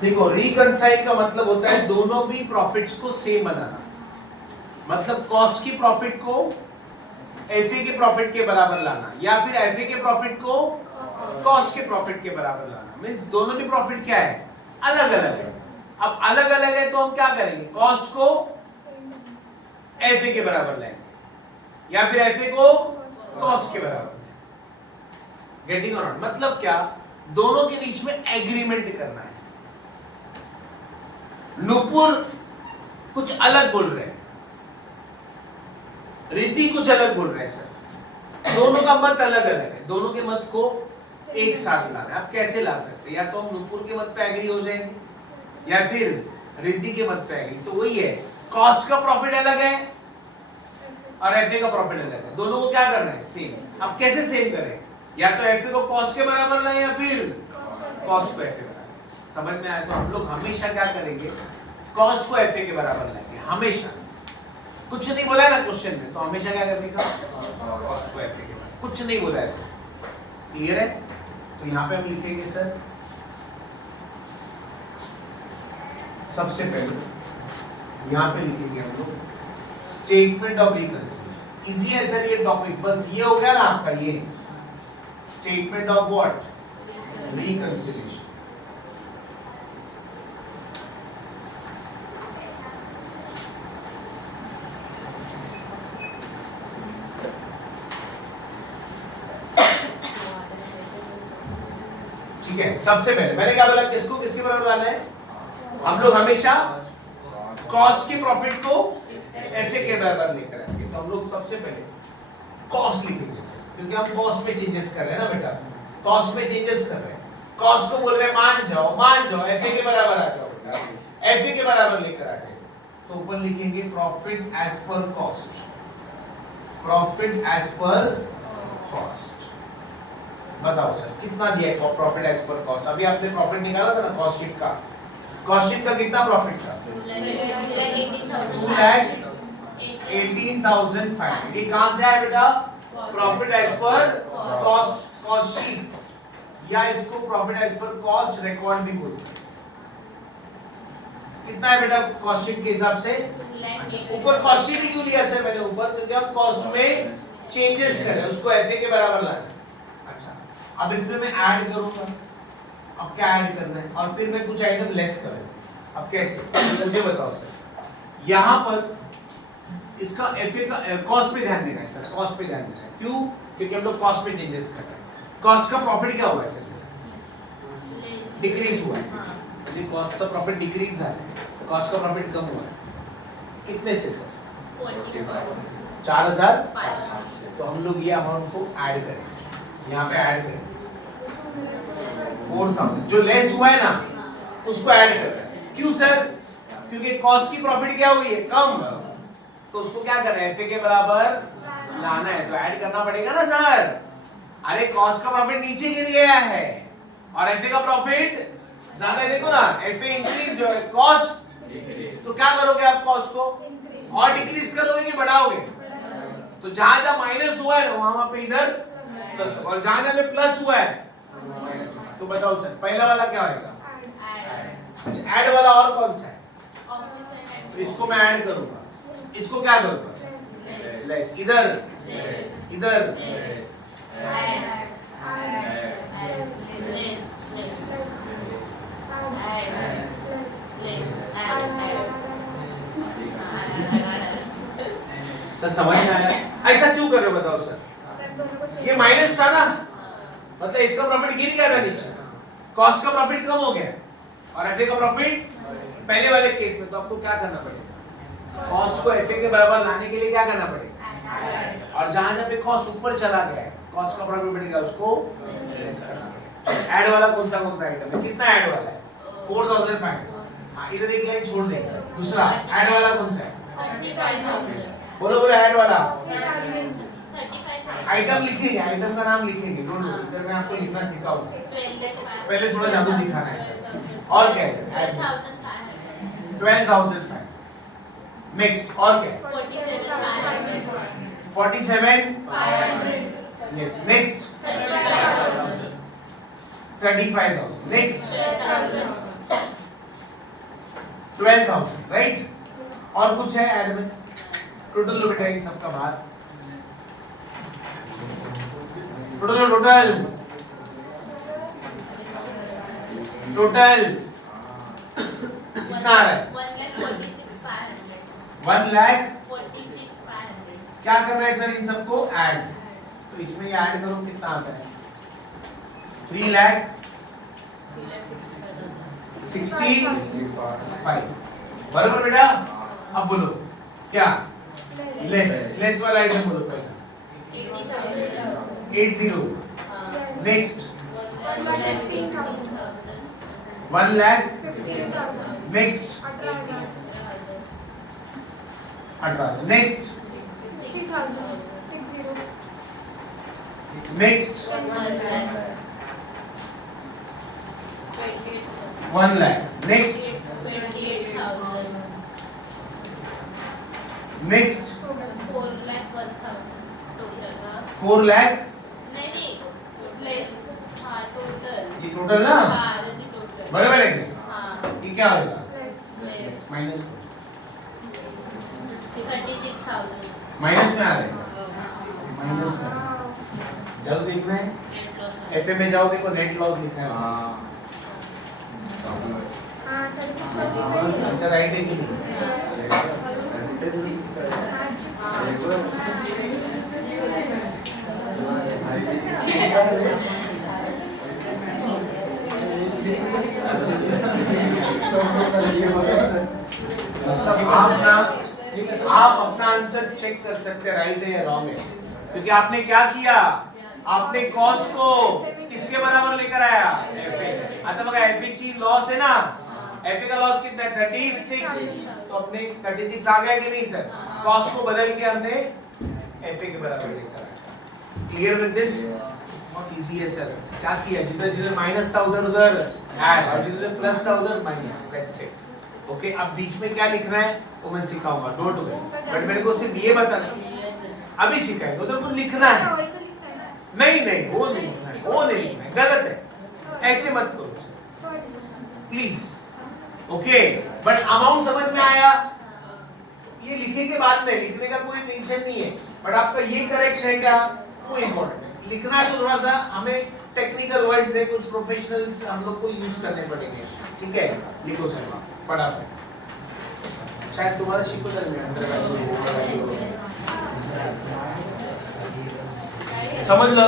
देखो रिकंसाइल का मतलब होता है दोनों भी प्रॉफिट्स को सेम बनाना, मतलब कॉस्ट की प्रॉफिट को एफए के प्रॉफिट के बराबर लाना या फिर एफए के प्रॉफिट को कॉस्ट के प्रॉफिट के बराबर लाना। मींस दोनों भी प्रॉफिट क्या है, अलग अलग है। अब अलग अलग है तो हम क्या करेंगे, कॉस्ट को एफए के बराबर लाएंगे या फिर एफए को कॉस्ट के बराबर। गेटिंग और नॉट, मतलब क्या, दोनों के बीच में एग्रीमेंट करना है। नुपुर कुछ अलग बोल रहे हैं, रिद्धि कुछ अलग बोल रहे हैं सर, दोनों का मत अलग अलग है, दोनों के मत को एक साथ लाना है। आप कैसे ला सकते हैं, या तो हम नुपुर के मत पे एग्री हो जाएंगे या फिर रिद्धि के मत पे एग्री। तो वही है, कॉस्ट का प्रॉफिट अलग है और एफए का प्रॉफिट अलग है, दोनों को क्या करना है, सेम। अब कैसे सेम करें, या तो एफए को कॉस्ट के बराबर लाएं या फिर कॉस्ट को एफए बराबर। समझ में आया तो हम लोग हमेशा क्या करेंगे, कॉस्ट को एफए के बराबर लाएंगे हमेशा। कुछ नहीं बोला है ना क्वेश्चन में, तो हमेशा क्या करने का, कॉस्ट को एफए के बराबर। कुछ नहीं बोला है, क्लियर है। तो यहाँ पे हम लिखेंगे सर, सबसे पहले यहाँ पे लिखेंगे हम लोग स्टेटमेंट ऑफ रिकंसिलिएशन। इजी है सर ये टॉपिक, बस ये हो गया ना आपका, ये स्टेटमेंट ऑफ व्हाट, रिकंसिलिएशन। ठीक है, सबसे पहले मैंने क्या बोला, किसको किसके बराबर लाना है, हम लोग हमेशा कॉस्ट की प्रॉफिट को एफए के बराबर लेकर आएंगे। तो हम लोग सबसे पहले कॉस्ट लिखेंगे सर, क्योंकि हम कॉस्ट में चेंजेस कर रहे हैं ना बेटा, कॉस्ट में चेंजेस कर रहे हैं। कॉस्ट को बोल रहे हैं मान जाओ एफए के बराबर आ जाओ बेटा, एफए के बराबर लेकर आ जाए। तो ऊपर लिखेंगे profit as per cost, profit as per cost. बताओ सर कितना दिया है प्रॉफिट एज पर कॉस्ट, अभी आपने प्रॉफिट निकाला था ना कॉस्ट शीट का, कॉस्ट शीट का कितना प्रॉफिट था, 2,18,500। ये कहां से आया बेटा, profit as per cost sheet, या इसको profit as per cost record भी बोल सकते हैं। कितना है बेटा कॉस्ट शीट के हिसाब से, ऊपर कॉस्ट शीट क्यों लिया सर मैंने ऊपर, क्योंकि हम कॉस्ट में चेंजेस कर रहे हैं, उसको एफए के बराबर लाना। अच्छा, अब इसमें मैं ऐड करूंगा, अब क्या ऐड करना है, और फिर मैं कुछ आइटम लेस करूंगा। अब कैसे, जल्दी बताओ सर। यहाँ पर इसका एफए का कॉस्ट पे ध्यान देना है सर, कॉस्ट पे ध्यान देना है। क्यों, क्योंकि हम लोग कॉस्ट पे चेंजेस कर रहे हैं। कॉस्ट का प्रॉफिट क्या हुआ है सर, डिक्रीज हुआ है, यदि कॉस्ट का प्रॉफिट डिक्रीज है, कॉस्ट का प्रॉफिट कम हुआ है। कितने से सर, 4,000। तो हम लोग ये अमाउंट को ऐड करेंगे, यहाँ पे ऐड करेंगे 4,000, जो लेस हुआ है ना उसको ऐड कर रहे हैं। क्यों सर, क्योंकि कॉस्ट की प्रॉफिट क्या हुई है, कम, तो उसको क्या करना है, एफए के बराबर लाना है, तो ऐड करना पड़ेगा ना सर। अरे कॉस्ट का प्रॉफिट नीचे गिर गया है और एफए का प्रॉफिट ज्यादा है, देखो ना, एफए इंक्रीज जो है, कॉस्ट डिक्रीज। तो क्या करोगे आप, कॉस्ट को और डिक्रीज करोगे कि बढ़ाओगे, तो जहां जहां माइनस हुआ है वहां पे इधर प्लस, और जहां जहां पे प्लस हुआ है तो बताओ सर पहला वाला क्या होगा, ऐड वाला। और कौन सा है, तो इसको मैं ऐड करूंगा, इसको क्या करूंगा, लेस, इधर इधर सर समझ में आया, ऐसा क्यों कर रहे हो बताओ सर। ये माइनस था ना, मतलब इसका प्रॉफिट गिर गया था नीचे, कॉस्ट का प्रॉफिट कम हो गया और एफए का प्रॉफिट पहले वाले केस में। तो आपको क्या करना पड़ेगा, कॉस्ट को एफए के बराबर लाने के लिए क्या करना पड़ेगा, और जहां जहां पे कॉस्ट ऊपर चला गया है, कॉस्ट का प्रॉफिट बढ़ेगा, उसको लेस करना पड़ेगा। ऐड वाला कौन सा आइटम है, कितना ऐड वाला है, 4,500। हां, इधर एक लाइन छोड़ देंगे। दूसरा ऐड वाला कौन सा है, 35,000। बोलो बोलो ऐड वाला, आइटम लिखेंगे, आइटम का नाम लिखेंगे, डोंट वरी, इधर मैं आपको लिखना सिखाऊंगा, पहले थोड़ा जादू दिखाना है। और क्या है, 12,500। नेक्स्ट और क्या है, 47,500। Yes, next 35,000। Next 12,000 right. और कुछ है ऐड में? टोटल लो बेटा इन सबका बाहर, टोटल टोटल टोटल कितना आ रहा है? 1,46,500। क्या कर रहे हैं सर इन सबको ऐड, तो इसमें ऐड करो कितना आता है? 3,65,000 बराबर बेटा। अब बोलो क्या लेस वाला आइटम बोलो पहले। 80 next 1,15,000 next 18,000 next 60,000 next 1 lakh next 28,000 next 4,01,000 total. 4 lakh नहीं प्लेस हाँ टोटल ये टोटल ना हाँ जी टोटल बराबर है हाँ ये क्या होगा? प्लेस माइनस 36,000 माइनस में आ रहे हैं माइनस में जब देखना है नेट लॉस एफए में जाओ देखो नेट लॉस लिखा है। अच्छा राइट है कि नहीं? आप अपना आंसर चेक कर सकते हैं राइट है या रॉन्ग है, क्योंकि आपने क्या किया, आपने कॉस्ट को किसके बराबर लेकर आया? एफए। आता बघा एफए ची लॉस है ना, एफए का लॉस कितना है? 36। तो अपने 36 आ गया कि नहीं सर? कॉस्ट को बदल के हमने एफए के बराबर लेकर आया। Clear with this? बहुत इजी है सर। क्या किया, जिधर जिधर माइनस था उधर उधर ऐड, और जिधर प्लस था उधर माइनस। That's it. ओके, अब बीच में क्या लिखना है वो मैं सिखाऊंगा, डोंट वरी, बट मेरे को सिर्फ ये बताना अभी सिखाएंगे, उधर कुछ लिखना है। नहीं नहीं वो नहीं लिखना है, वो नहीं लिखना है, गलत है, ऐसे मत करो प्लीज। ओके, बट अमाउंट समझ में आया? ये लिखे के बाद नहीं, लिखने का कोई टेंशन नहीं है, बट आपका ये करेक्ट है क्या वो इम्पोर्टेंट है। लिखना है तो थोड़ा सा हमें टेक्निकल वर्ड्स है, कुछ प्रोफेशनल्स हम लोग को यूज करने पड़ेंगे, ठीक है? लिखो सर फटाफट, शायद तुम्हारा शिको चल गया समझ लो।